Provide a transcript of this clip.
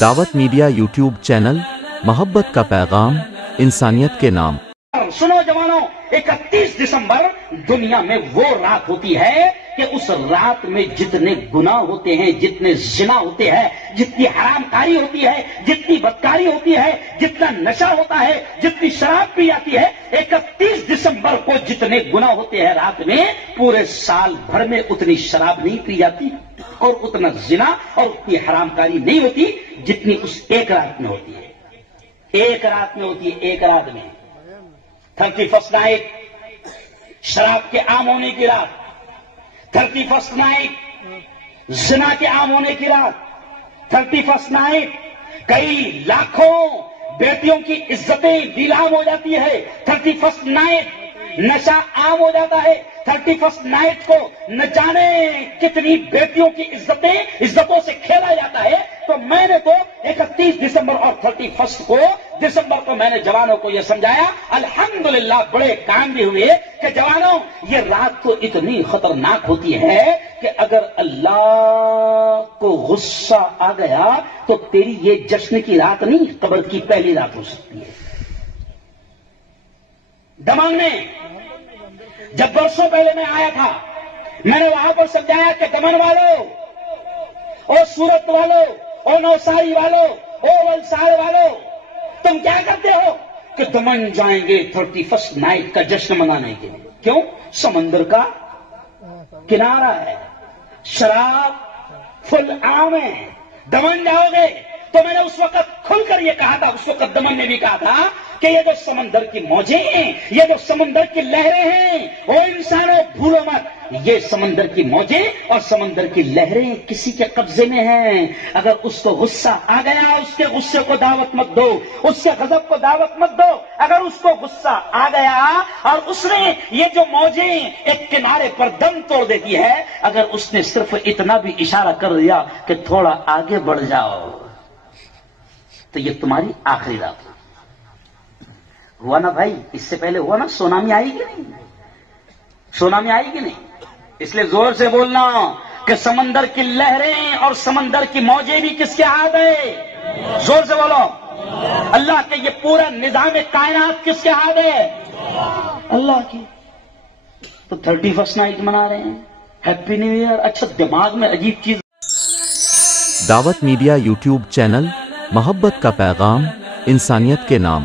دعوت media YouTube channel, محبت کا پیغام، انسانیت کے نام۔ سنو جوانوں، 31 دسمبر دنیا میں وہ رات ہوتی ہے کہ اس رات میں جتنے گناہ ہوتے ہیں، جتنے زنا ہوتے ہیں، جتنی حرام کاری ہوتی ہے، جتنی بدکاری ہوتی ہے، جتنا نشہ ہوتا ہے، جتنی شراب پی جاتی ہے، 31 دسمبر کو جتنے گناہ ہوتے ہیں رات میں، پورے سال بھر میں اتنی شراب نہیں پی جاتی اور اتنا زنا اور اتنی حرام کاری نہیں ہوتی جتنی اس ایک رات میں ہوتی ہے۔ ایک رات میں ہوتی ہے، ایک رات میں 31 نائٹ، شراب کے عام ہونے کی رات، 31 نائٹ، زنا کے عام ہونے کی رات، 31 نائٹ، کئی لاکھوں بیٹیوں کی عزتیں نیلام ہو جاتی ہے، 31 نائٹ، نشہ عام ہو جاتا ہے، 31 نائٹ کو نہ جانے کتنی بیٹیوں کی عزتوں سے کھیلا جاتا ہے۔ تو میں نے تو 31 دسمبر اور 31 دسمبر کو میں نے جوانوں کو یہ سمجھایا، الحمدللہ بڑے کام بھی ہوئے کہ جوانوں یہ رات تو اتنی خطرناک ہوتی ہے کہ اگر اللہ کو غصہ آ گیا تو تیری یہ جشن کی رات نہیں، قبر کی پہلی رات ہو سکتی ہے۔ دمن میں جب برسوں پہلے میں آیا تھا، میں نے وہاں پر سمجھایا کہ دمن والوں اور سورت والوں اور نوساری والوں اور ولسار والوں، تم کیا کرتے ہو کہ دمن جائیں گے 31 نائٹ کا جشن منانے کے لیے؟ کیوں؟ سمندر کا کنارہ ہے، شراب فل عام ہے، دمن جاؤ گے تو میں نے اس وقت کھل کر یہ کہا تھا، اس وقت دمن نے بھی کہا تھا کہ یہ جو سمندر کی موجیں ہیں، یہ جو سمندر کی لہریں ہیں، وہ انسانوں بھولو مت، یہ سمندر کی موجیں اور سمندر کی لہریں کسی کے قبضے میں ہیں۔ اگر اس کو غصہ آ گیا، اس کے غصے کو دعوت مت دو، اس کے غضب کو دعوت مت دو۔ اگر اس کو غصہ آ گیا اور اس نے یہ جو موجیں ایک کنارے پر دم توڑ دیتی ہے، اگر اس نے صرف اتنا بھی اشارہ کر دیا کہ تھوڑا آگے بڑھ جاؤ، تو یہ تمہاری آخری رات ہوا نا بھائی؟ اس سے پہلے ہوا نا؟ سونامی آئی کہ نہیں؟ سونامی آئی کہ نہیں؟ اس لیے زور سے بولنا کہ سمندر کی لہریں اور سمندر کی موجیں بھی کس کے ہاتھ ہے؟ زور سے بولو۔ اللہ کے یہ پورا نظام کائنات کس کے ہاتھ ہے؟ اللہ کی۔ تو 31 نائٹ منا رہے ہیں، ہیپی نیو ایئر۔ اچھا، دماغ میں عجیب چیز۔ دعوت میڈیا یوٹیوب چینل، محبت کا پیغام، انسانیت کے نام۔